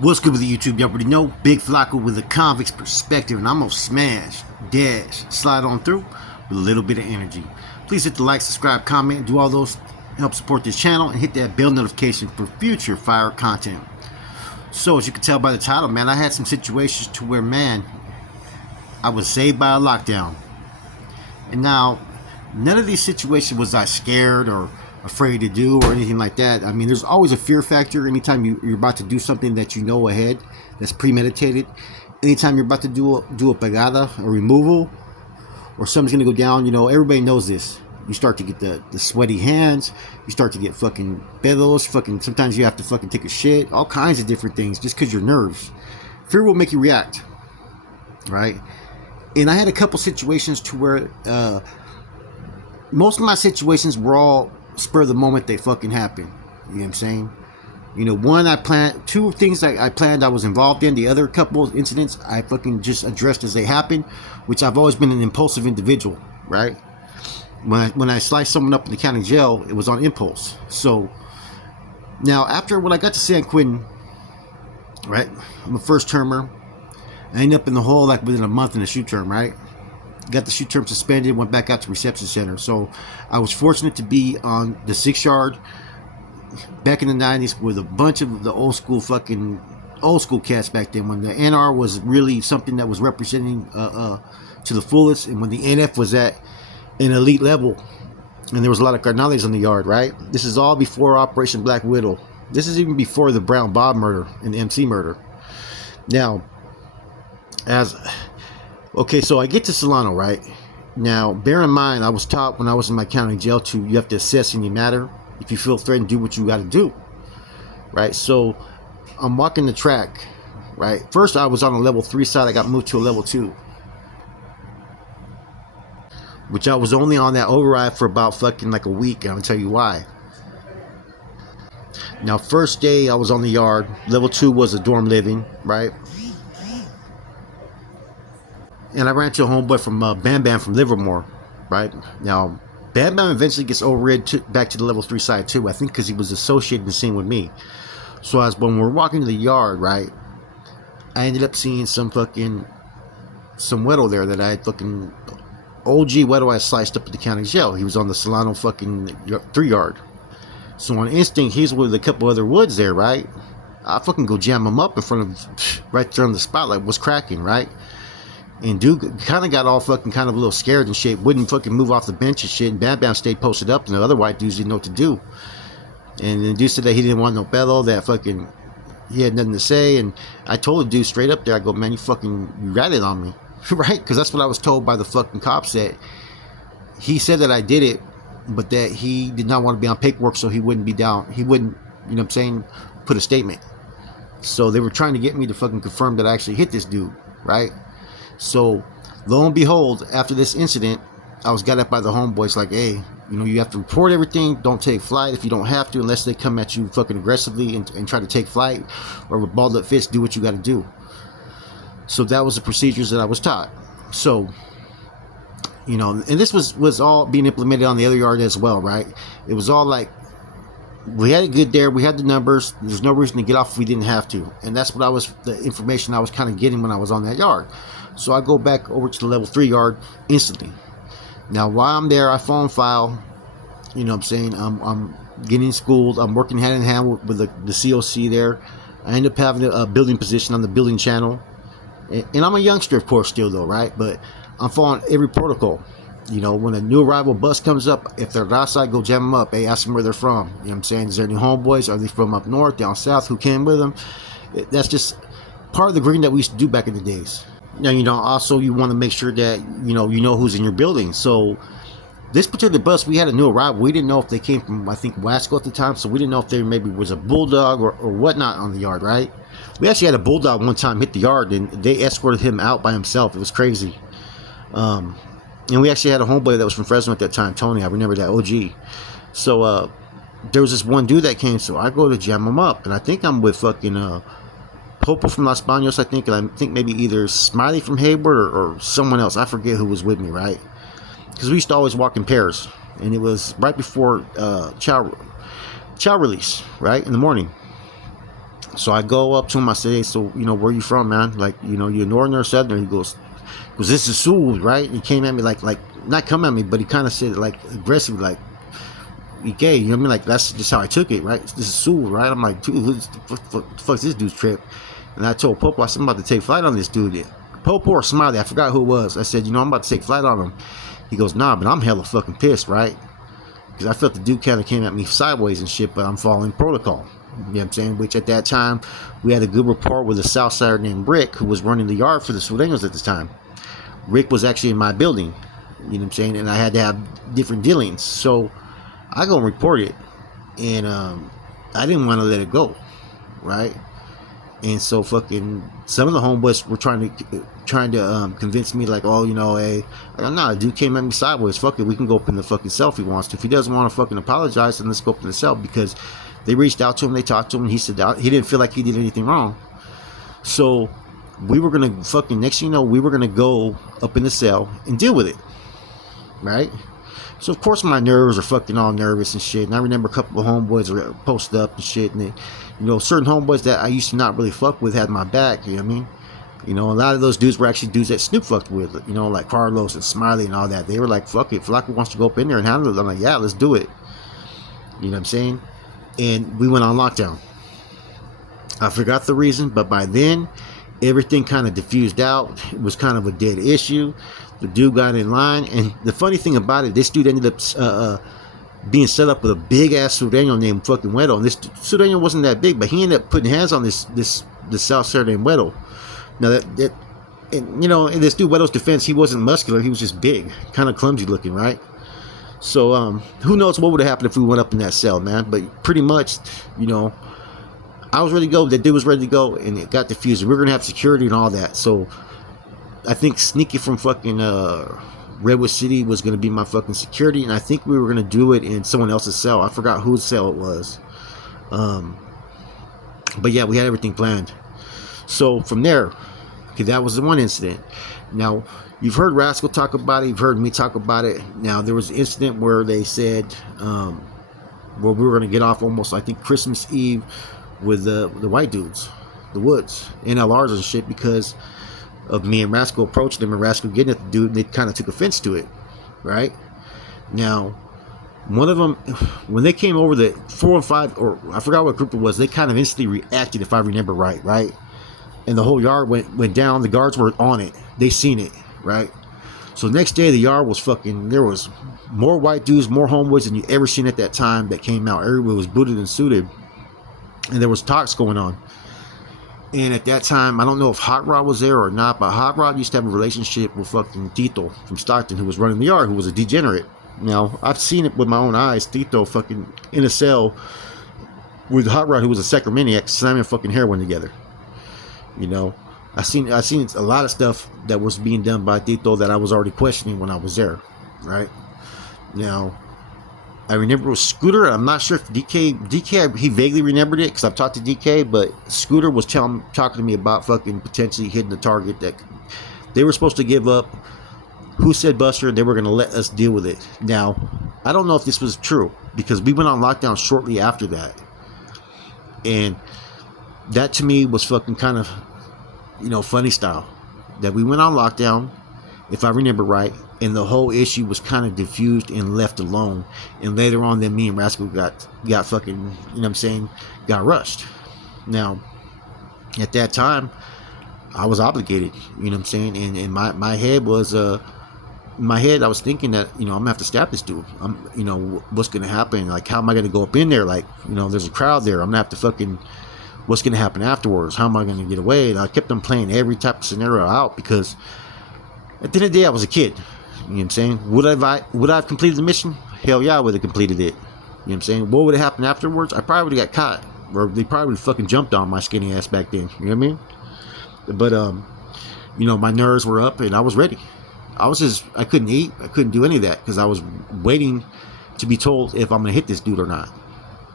What's good with the YouTube? You already know, Big Flacco with a convict's perspective, and I'm gonna smash, dash, slide on through with a little bit of energy. Please hit the like, subscribe, comment, do all those, help support this channel, and hit that bell notification for future fire content. So, as you can tell by the title, man, I had some situations to where, man, I was saved by a lockdown. And now, none of these situations was I scared or afraid to do or anything like that. I mean, there's always a fear factor anytime you're about to do something that you know ahead, that's premeditated. Anytime you're about to do a pegada, a removal, or something's gonna go down, you know, everybody knows this. You start to get the sweaty hands, you start to get fucking pedos, sometimes you have to fucking take a shit, all kinds of different things just because your nerves. Fear will make you react, right? And I had a couple situations to where most of my situations were all spur of the moment they fucking happen. You know what I'm saying? You know, two things I planned I was involved in. The other couple of incidents I fucking just addressed as they happened, which I've always been an impulsive individual, right? When I sliced someone up in the county jail, it was on impulse. So now when I got to San Quentin, right, I'm a first termer. I ended up in the hole like within a month in the shoot term, right? Got the shoot term suspended, went back out to reception center. So I was fortunate to be on the 6 yard back in the 90s with a bunch of the old school cats back then, when the NR was really something that was representing to the fullest, and when the NF was at an elite level, and there was a lot of carnales on the yard, right? This is all before Operation Black Widow. This is even before the Brown Bob murder and the MC murder. Now, okay, so I get to Solano, right? Now, bear in mind, I was taught when I was in my county jail you have to assess any matter. If you feel threatened, do what you got to do, right? So I'm walking the track, right? First, I was on a level 3 side. I got moved to a level 2, which I was only on that override for about fucking like a week, and I'll tell you why. Now, first day I was on the yard. Level 2 was a dorm living, right? And I ran to a homeboy from Bam Bam from Livermore, right? Now, Bam Bam eventually gets overrid back to the level 3 side too, I think because he was associated the same with me. So when we're walking to the yard, right, I ended up seeing some Wedo there that I had fucking, OG Wedo I sliced up at the county jail. He was on the Solano fucking 3 yard. So on instinct, he's with a couple other woods there, right? I fucking go jam him up in front of, right there on the spotlight, what's cracking, right? And dude kind of got all fucking kind of a little scared and shit, wouldn't fucking move off the bench and shit, and Bam Bam stayed posted up, and the other white dudes didn't know what to do. And the dude said that he didn't want no pedo, that fucking, he had nothing to say, and I told the dude straight up there, I go, man, you ratted on me, right? Because that's what I was told by the fucking cops, that he said that I did it, but that he did not want to be on paperwork, so he wouldn't be down, he wouldn't, you know what I'm saying, put a statement. So they were trying to get me to fucking confirm that I actually hit this dude, right? So, lo and behold, after this incident, I was got up by the homeboys like, hey, you know, you have to report everything. Don't take flight if you don't have to, unless they come at you fucking aggressively and try to take flight, or with balled up fists, do what you got to do. So that was the procedures that I was taught. So, you know, and this was all being implemented on the other yard as well, right? It was all like, we had it good there. We had the numbers. There's no reason to get off if we didn't have to. And that's the information I was kind of getting when I was on that yard. So I go back over to the level 3 yard instantly. Now, while I'm there, I phone file. You know what I'm saying? I'm getting schooled. I'm working hand in hand with the COC there. I end up having a building position on the building channel. And I'm a youngster, of course, still though, right? But I'm following every protocol. You know, when a new arrival bus comes up, if they're outside, go jam them up. Hey, ask them where they're from. You know what I'm saying? Is there any homeboys? Are they from up north, down south? Who came with them? That's just part of the green that we used to do back in the days. Now, you know, also you want to make sure that, you know who's in your building. So this particular bus, we had a new arrival. We didn't know if they came from, I think, Wasco at the time. So we didn't know if there maybe was a bulldog or whatnot on the yard, right? We actually had a bulldog one time hit the yard, and they escorted him out by himself. It was crazy. And we actually had a homeboy that was from Fresno at that time, Tony. I remember that, OG. So there was this one dude that came, so I go to jam him up, and I think I'm with fucking Popo from Los Banos, I think, and I think maybe either Smiley from Hayward or someone else. I forget who was with me, right? Because we used to always walk in pairs, and it was right before chow release, right, in the morning. So I go up to him. I say, hey, so where you from, man? Like, you northern or southern? He goes, "Cause this is Sewell, right?" He came at me like not come at me, but he kind of said it like aggressively, like, "You gay?" You know what I mean? Like that's just how I took it, right? This is Sewell, right? I'm like, dude, who's the fuck's this dude's trip? And I told Popo, I said, I'm about to take flight on this dude. Popo or Smiley, I forgot who it was. I said, I'm about to take flight on him. He goes, nah, but I'm hella fucking pissed, right? Because I felt the dude kind of came at me sideways and shit, but I'm following protocol. You know what I'm saying? Which at that time, we had a good rapport with a South Sider named Rick, who was running the yard for the Sureños at the time. Rick was actually in my building, you know what I'm saying? And I had to have different dealings. So I go and report it. And I didn't want to let it go, right? And so fucking some of the homeboys were trying to convince me like, oh, hey, nah, dude came at me sideways. Fuck it, we can go up in the fucking cell if he wants to. If he doesn't want to fucking apologize, then let's go up in the cell. Because they reached out to him, they talked to him, and he said he didn't feel like he did anything wrong. So we were gonna fucking next thing you know, we were gonna go up in the cell and deal with it, right? So of course my nerves are fucking all nervous and shit. And I remember a couple of homeboys were posted up and shit, and they, certain homeboys that I used to not really fuck with had my back. You know what I mean? A lot of those dudes were actually dudes that Snoop fucked with. Like Carlos and Smiley and all that. They were like, fuck it, Flacco wants to go up in there and handle it. I'm like, yeah, let's do it. You know what I'm saying? And we went on lockdown. I forgot the reason, but by then everything kind of diffused out. It was kind of a dead issue. The dude got in line, and the funny thing about it, this dude ended up being set up with a big ass Sureño named fucking Wedo. And this Sureño wasn't that big, but he ended up putting hands on this South Sider named Wedo. Now that and, in this dude Wedo's defense, he wasn't muscular, he was just big, kind of clumsy looking, right? So who knows what would have happened if we went up in that cell, man? But pretty much, I was ready to go. That dude was ready to go, and it got diffused. We were gonna have security and all that. So I think Sneaky from fucking Redwood City was gonna be my fucking security, and I think we were gonna do it in someone else's cell. I forgot whose cell it was. But yeah, we had everything planned. So from there, okay, that was the one incident. Now you've heard Rascal talk about it. You've heard me talk about it. Now there was an incident where they said, where we were gonna get off almost, I think, Christmas Eve with the white dudes, the Woods, NLRs and shit, because of me and Rascal approaching them and Rascal getting at the dude, and they kind of took offense to it, right? Now, one of them, when they came over the 4 and 5, or I forgot what group it was, they kind of instantly reacted, if I remember right? And the whole yard went down. The guards were on it. They seen it, right? So the next day, the yard was fucking, there was more white dudes, more homeboys than you ever seen at that time that came out. Everybody was booted and suited, and there was talks going on. And at that time, I don't know if Hot Rod was there or not, but Hot Rod used to have a relationship with fucking Tito from Stockton, who was running the yard, who was a degenerate. Now, I've seen it with my own eyes. Tito fucking in a cell with Hot Rod, who was a sacramaniac, slamming fucking heroin together. I seen a lot of stuff that was being done by Tito that I was already questioning when I was there, right? Now, I remember it was Scooter. I'm not sure if DK, he vaguely remembered it because I've talked to DK, but Scooter was talking to me about fucking potentially hitting the target that they were supposed to give up. Who said Buster? They were going to let us deal with it. Now, I don't know if this was true because we went on lockdown shortly after that. And that to me was fucking kind of, funny style. That we went on lockdown, if I remember right, and the whole issue was kind of diffused and left alone. And later on, then me and Rascal got fucking, got rushed. Now, at that time, I was obligated, and my head was, I was thinking that, I'm gonna have to stab this dude. What's gonna happen? Like, how am I gonna go up in there? Like, there's a crowd there. I'm gonna have to fucking, what's gonna happen afterwards? How am I gonna get away? And I kept on playing every type of scenario out because at the end of the day, I was a kid. You know what I'm saying? Would I have completed the mission? Hell yeah, I would have completed it. You know what I'm saying? What would have happened afterwards? I probably would have got caught. Or they probably would have fucking jumped on my skinny ass back then. You know what I mean? But, my nerves were up and I was ready. I couldn't eat. I couldn't do any of that because I was waiting to be told if I'm going to hit this dude or not.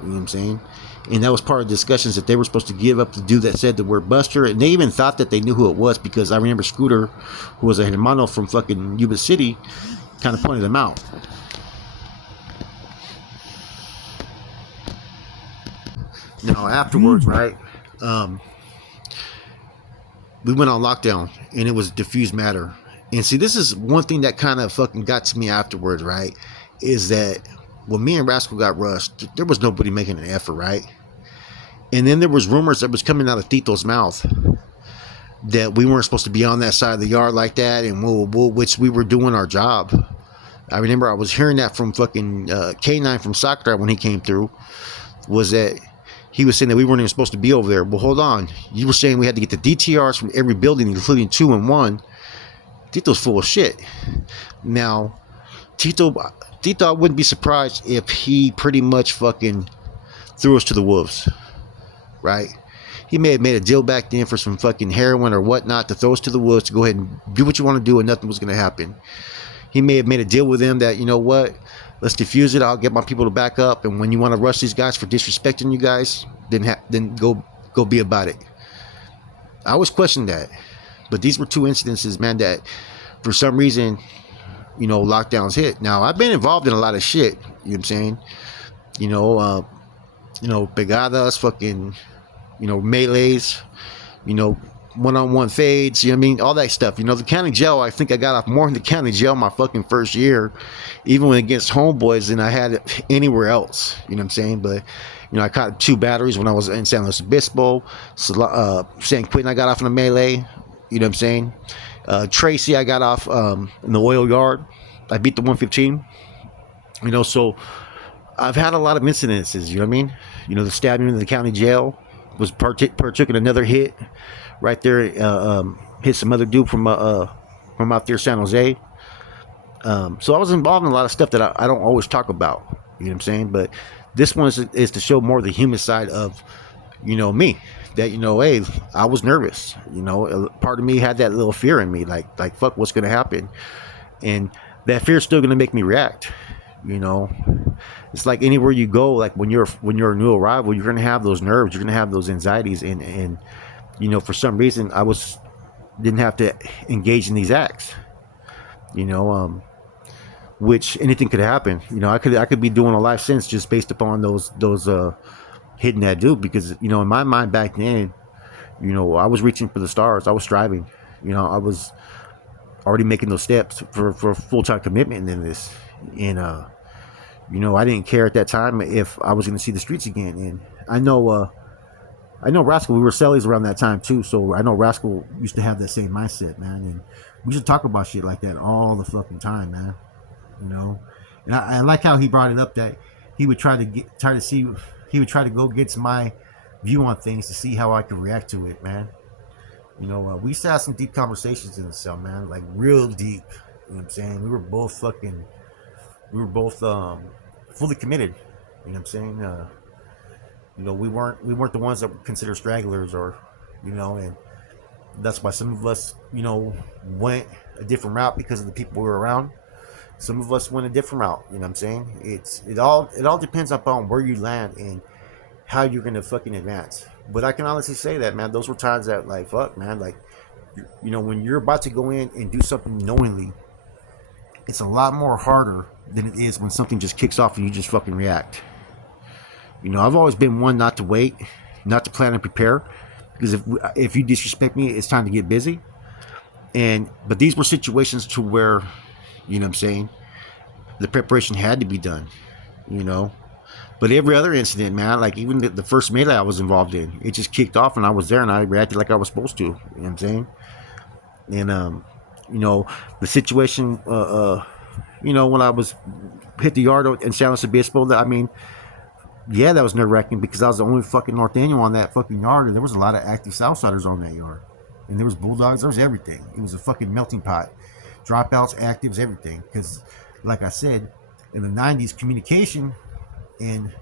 You know what I'm saying? And that was part of the discussions that they were supposed to give up the dude that said the word Buster. And they even thought that they knew who it was because I remember Scooter, who was a hermano from fucking Yuba City, kind of pointed them out. Now, afterwards, right, Um, we went on lockdown, and it was diffused matter. And see, this is one thing that kind of fucking got to me afterwards, right? Is that when me and Rascal got rushed, there was nobody making an effort, right? And then there was rumors that was coming out of Tito's mouth that we weren't supposed to be on that side of the yard like that, and which we were doing our job. I remember I was hearing that from fucking K9 from Soccer when he came through, was that he was saying that we weren't even supposed to be over there. Well, hold on. You were saying we had to get the DTRs from every building, including 2 and 1. Tito's full of shit. Now, Tito, I wouldn't be surprised if he pretty much fucking threw us to the wolves, right? He may have made a deal back then for some fucking heroin or whatnot to throw us to the wolves to go ahead and do what you want to do and nothing was going to happen. He may have made a deal with them that, you know what, let's defuse it. I'll get my people to back up, and when you want to rush these guys for disrespecting you guys, then go be about it. I always questioned that, but these were 2 incidences, man, that for some reason, you know, lockdowns hit. Now I've been involved in a lot of shit. You know what I'm saying? You know, pegadas, fucking, you know, melees, you know, one-on-one fades, you know what I mean? All that stuff. You know, the county jail, I think I got off more in the county jail my fucking first year, even when against homeboys, than I had anywhere else. You know what I'm saying? But, you know, I caught 2 batteries when I was in San Luis Obispo. San Quentin, I got off in a melee. You know what I'm saying? Tracy, I got off in the oil yard. I beat the 115. You know, so I've had a lot of incidences, you know what I mean? You know, the stabbing in the county jail was partook in another hit right there. Hit some other dude from out there, San Jose. So I was involved in a lot of stuff that I don't always talk about. You know what I'm saying? But this one is to show more the human side of, you know, me. That, you know, hey, I was nervous. You know, part of me had that little fear in me, like fuck, what's gonna happen? And that fear's still gonna make me react. You know, it's like anywhere you go, like when you're a new arrival, you're gonna have those nerves, you're gonna have those anxieties, and you know, for some reason I didn't have to engage in these acts. You know, which anything could happen. You know, I could be doing a life sentence just based upon those hitting that dude, because, you know, in my mind back then, you know, I was reaching for the stars. I was striving. You know, I was already making those steps for full-time commitment in this. And you know, I didn't care at that time if I was going to see the streets again. And I know Rascal, we were cellies around that time too, so I know Rascal used to have that same mindset, man. And we should talk about shit like that all the fucking time, man. You know, and I like how he brought it up, that he would try to go against my view on things to see how I could react to it, man. You know, we used to have some deep conversations in the cell, man, like real deep. You know what I'm saying? We were both fully committed. You know what I'm saying? You know, we weren't the ones that were considered stragglers, or, you know, and that's why some of us, you know, went a different route because of the people we were around. Some of us went a different route. You know what I'm saying? It all depends upon where you land and how you're gonna fucking advance. But I can honestly say that, man, those were times that, like, fuck, man, like, you know, when you're about to go in and do something knowingly, it's a lot more harder than it is when something just kicks off and you just fucking react. You know, I've always been one not to wait, not to plan and prepare, because if you disrespect me, it's time to get busy. But these were situations to where, you know what I'm saying, the preparation had to be done, you know. But every other incident, man, like even the first melee I was involved in, it just kicked off and I was there and I reacted like I was supposed to. You know what I'm saying? And you know, the situation, you know, when I was hit the yard in San Luis Obispo, I mean, yeah, that was nerve wracking because I was the only fucking Norteño on that fucking yard, and there was a lot of active Southsiders on that yard, and there was Bulldogs, there was everything. It was a fucking melting pot, dropouts, actives, everything. Because, like I said, in the '90s, communication and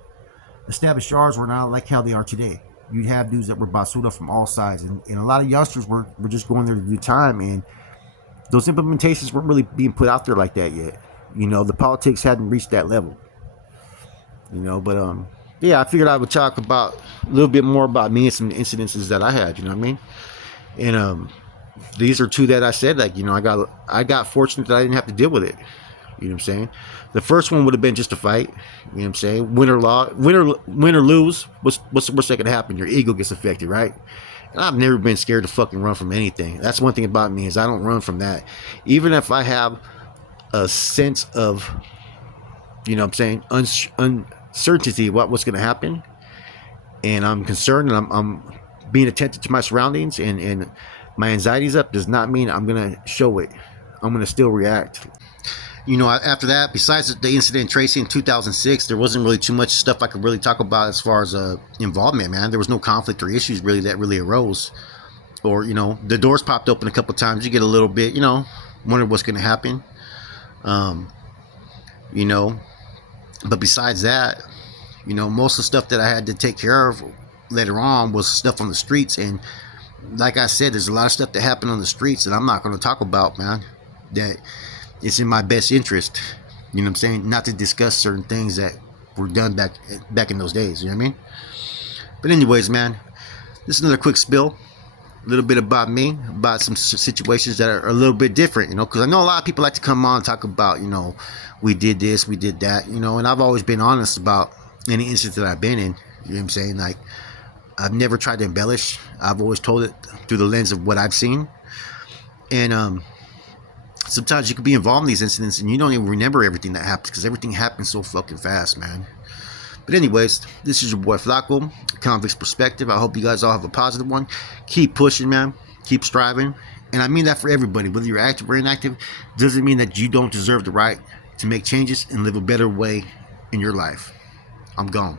established yards were not like how they are today. You'd have dudes that were basura from all sides, and a lot of youngsters were just going there to do time, and those implementations weren't really being put out there like that yet. You know, the politics hadn't reached that level. You know, but yeah, I figured I would talk about a little bit more about me and some incidences that I had. You know what I mean? And these are two that I said, like, you know, I got fortunate that I didn't have to deal with it. You know what I'm saying? The first one would have been just a fight. You know what I'm saying? Win or lose. What's the worst that could happen? Your ego gets affected, right? And I've never been scared to fucking run from anything. That's one thing about me is I don't run from that. Even if I have a sense of, you know what I'm saying, uncertainty about what's going to happen, and I'm concerned and I'm being attentive to my surroundings and my anxiety's up, does not mean I'm going to show it. I'm going to still react. You know, after that, besides the incident in Tracy in 2006, there wasn't really too much stuff I could really talk about as far as involvement, man. There was no conflict or issues really that really arose. Or, you know, the doors popped open a couple times. You get a little bit, you know, wonder what's going to happen. You know, but besides that, you know, most of the stuff that I had to take care of later on was stuff on the streets. And like I said, there's a lot of stuff that happened on the streets that I'm not going to talk about, man. That it's in my best interest, you know what I'm saying, not to discuss certain things that were done back in those days, you know what I mean? But anyways, man, this is another quick spill, a little bit about me, about some situations that are a little bit different, you know, because I know a lot of people like to come on and talk about, you know, we did this, we did that, you know, and I've always been honest about any instance that I've been in, you know what I'm saying? Like, I've never tried to embellish. I've always told it through the lens of what I've seen. And sometimes you could be involved in these incidents and you don't even remember everything that happens because everything happens so fucking fast, man. But anyways, this is your boy Flacco, Convict's Perspective. I hope you guys all have a positive one. Keep pushing, man. Keep striving. And I mean that for everybody. Whether you're active or inactive, doesn't mean that you don't deserve the right to make changes and live a better way in your life. I'm gone.